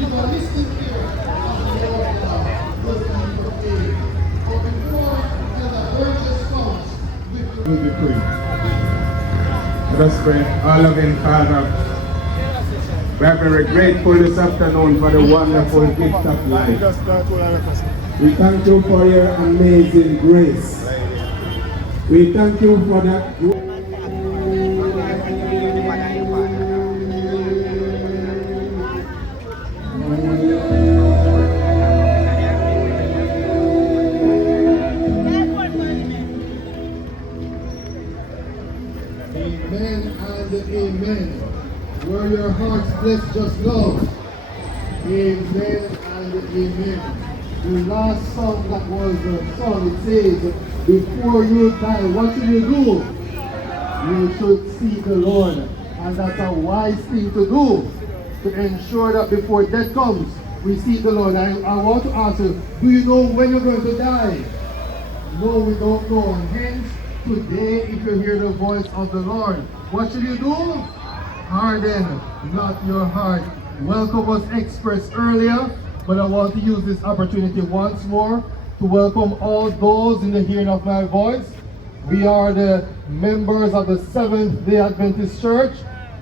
Give a listening ear of the Lord God. Just like you proclaim. But before Elder Burgess comes, we will be praying. Let us pray. Our loving Father, we are very grateful this afternoon for the wonderful gift of life. We thank you for your amazing grace. We thank you for that. Amen and amen. Were your hearts blessed just now? Amen and amen. The last song that was sung, it says, before you die, what should you do? You should seek the Lord. And that's a wise thing to do, to ensure that before death comes, we seek the Lord. I want to ask you, do you know when you're going to die? No, we don't know. And hence, today, if you hear the voice of the Lord, what should you do? Harden not your heart. Welcome was expressed earlier, but I want to use this opportunity once more to welcome all those in the hearing of my voice. We are the members of the Seventh-day Adventist Church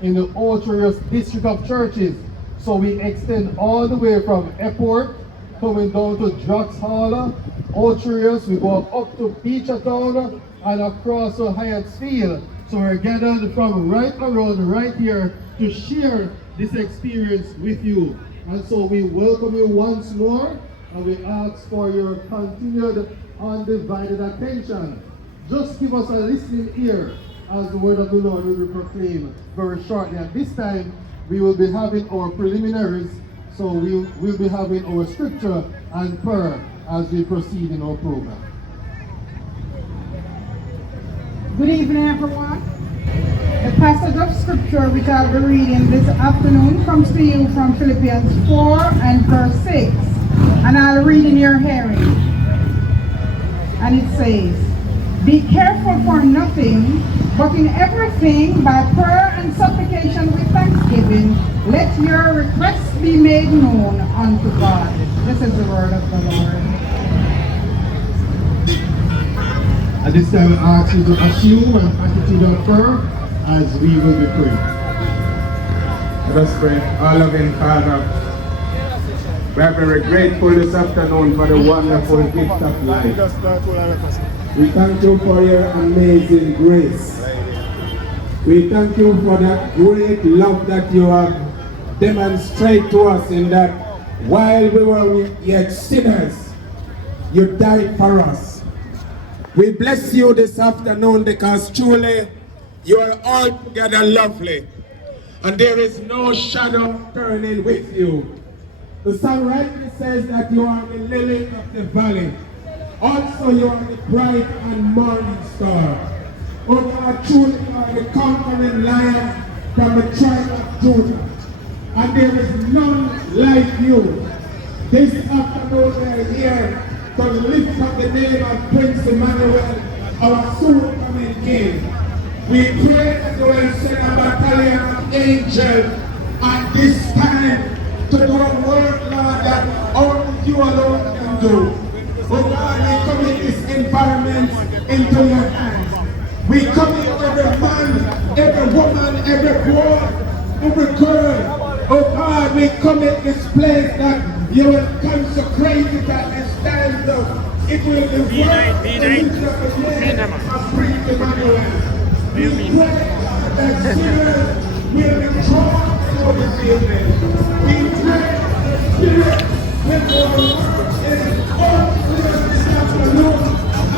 in the Ocho Rios district of churches. So we extend all the way from Airport, coming down to Drugshall, Ocho Rios, we go up to Beachtown and across to Hyattsfield. So we're gathered from right around right here to share this experience with you. And so we welcome you once more, and we ask for your continued undivided attention. Just give us a listening ear as the word of the Lord will be proclaimed very shortly. At this time, we will be having our preliminaries, so we'll be having our scripture and prayer as we proceed in our program. Good evening, everyone. The passage of scripture which I'll be reading this afternoon comes to you from Philippians 4 and verse 6. And I'll read in your hearing. And it says, be careful for nothing, but in everything by prayer and supplication with thanksgiving, let your requests be made known unto God. This is the word of the Lord. At this time, I ask you to assume an attitude of prayer as we will be praying. Let us pray. Our loving Father, we are very grateful this afternoon for the wonderful gift of life. We thank you for your amazing grace. We thank you for that great love that you have demonstrated to us in that while we were yet sinners, you died for us. We bless you this afternoon because truly you are altogether lovely and there is no shadow of turning with you. The song rightly says that you are the lily of the valley. Also you are the bright and morning star. Oh God, truly you are the conquering lion from the tribe of Judah. And there is none like you. This afternoon we are here to lift up the name of Prince Emmanuel, our soon-coming King. We pray that you will send a battalion of angels at this time to do a work, Lord, that only you alone can do. Oh God, we commit this environment into your hands. We commit every man, every woman, every boy, every girl. Oh God, we commit this place that you will consecrate it and stand up. It will be work of the name of Prince Emmanuel. We pray that sinners will be drawn to this evening. We pray that Spirit will go to work in all sinners this afternoon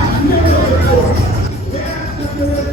as never before. We ask that you will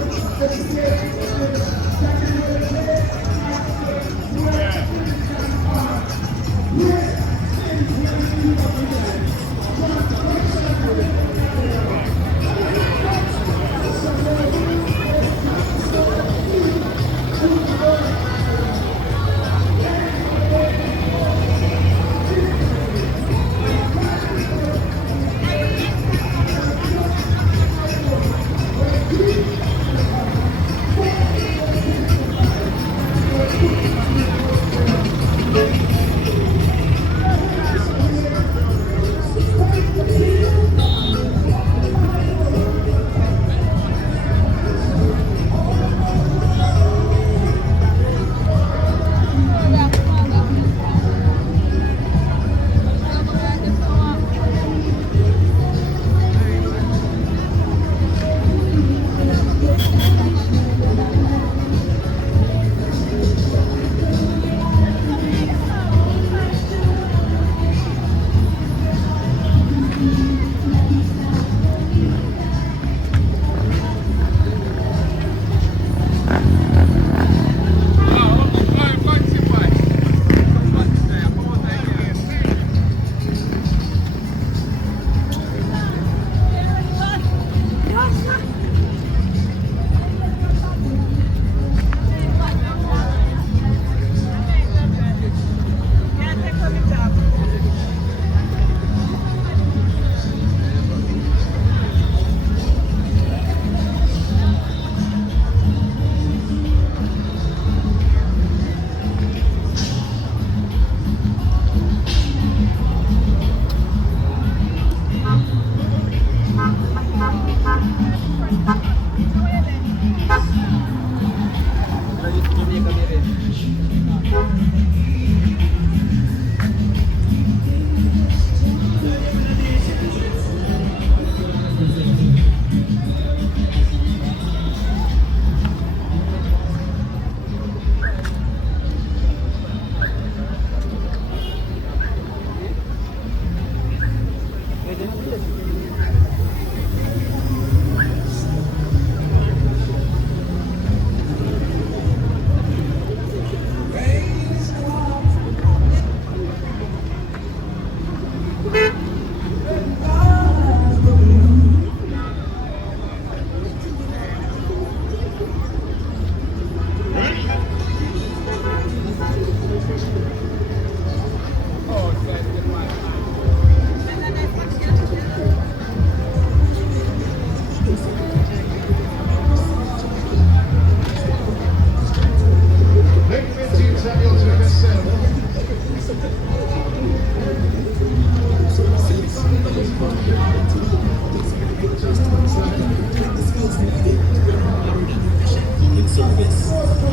Service,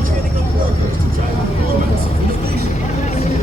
training of workers to drive performance of innovation.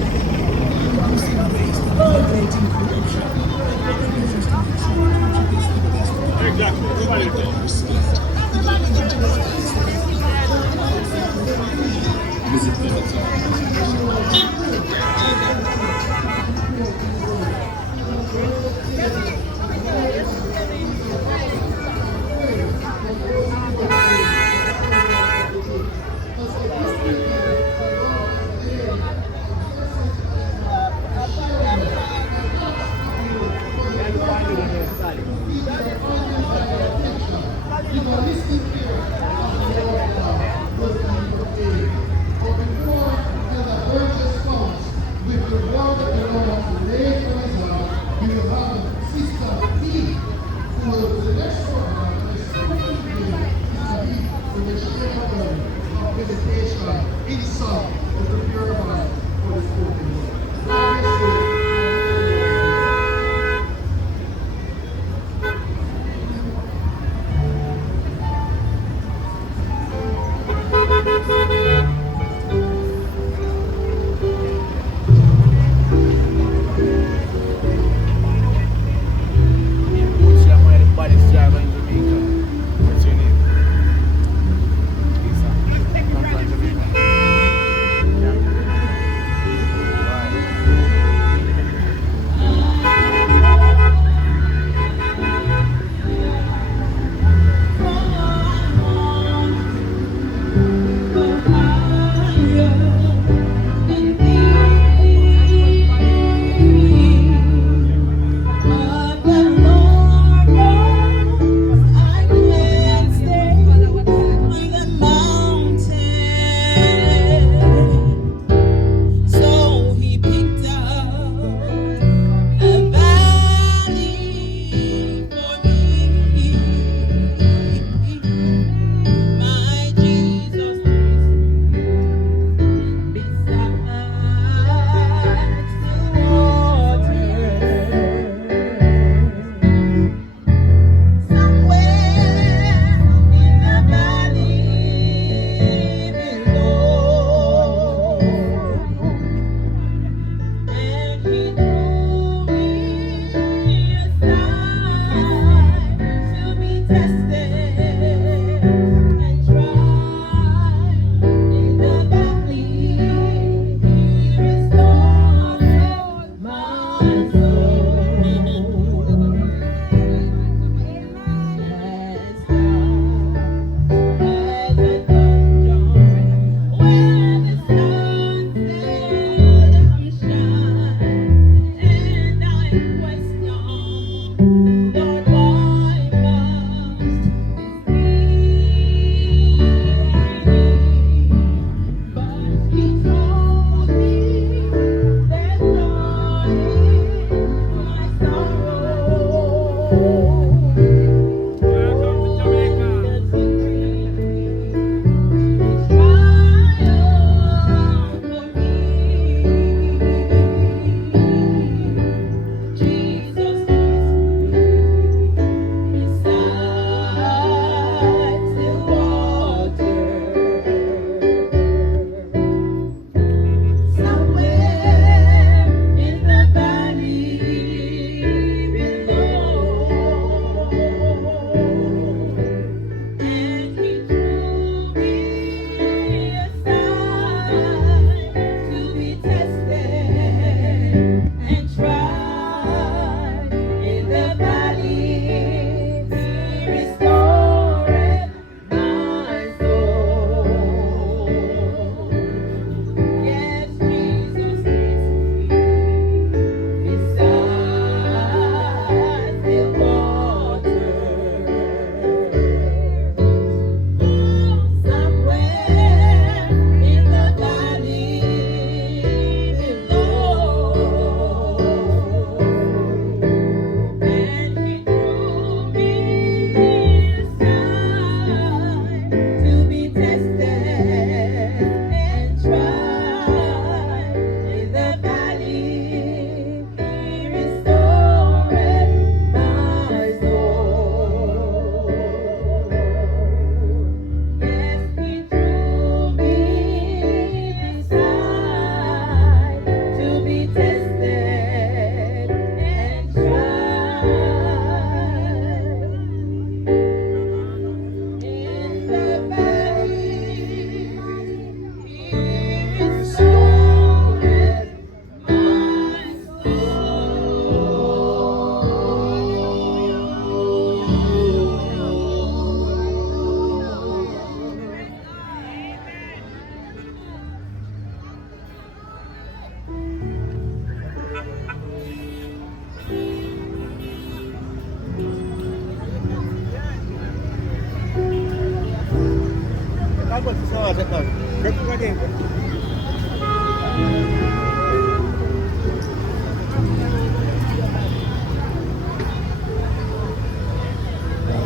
God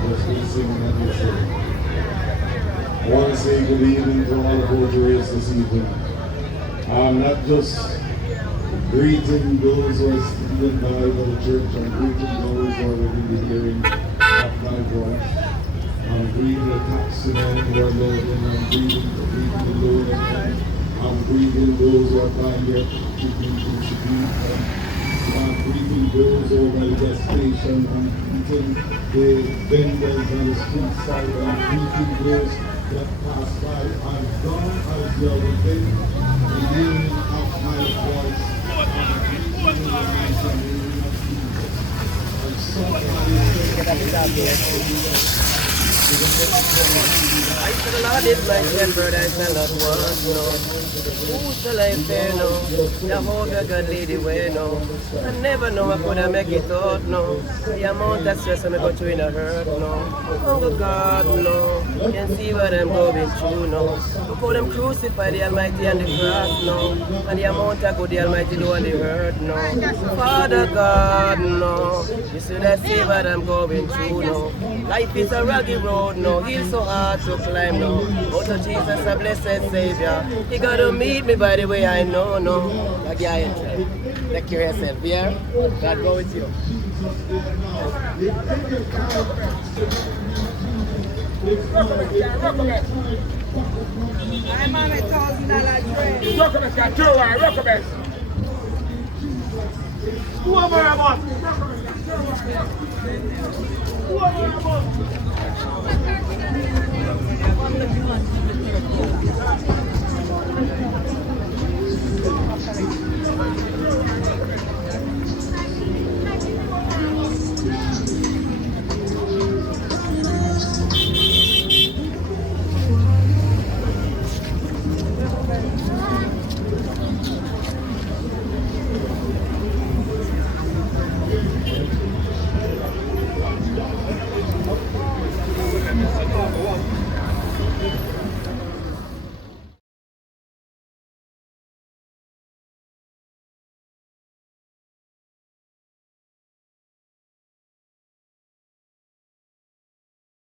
bless you, singing that you sing. I want to say good evening to all of Ocho Rios this evening. I'm not just greeting those who are standing by the church, I'm greeting those who are within the hearing of my voice. I'm greeting the taxmen who are loading, I'm greeting the loading, I'm greeting those who are buying their keeping to the I'm greeting those who are by the gas station, I'm greeting the vendors on the street side, I'm greeting those that pass by. As long as you are within the hearing of my voice, I'm greeting you in the name of Jesus. And somebody said, I shall not is my shepherd, I shall not want, no. Who shall I fear, no? Jehovah God lead the way, no. I never know I could have make it out, no. The amount of stress I'm going through in a hurt, no. Oh God, no. Can see what I'm going through, no. Look how them crucify the Almighty on the cross, no. And the amount of good the Almighty do on the hurt, no. Father God, no. You should have seen what I'm going through, no. Life is a rugged road, no. It's so hard to climb, no. But to Jesus, a blessed Savior. He got to meet me by the way I know, no. Like yeah, take care of yourself, yeah? God go with you. I'm on $1,000 trade. Recommend got two, right? Recommend. Who am I about? Who am I about?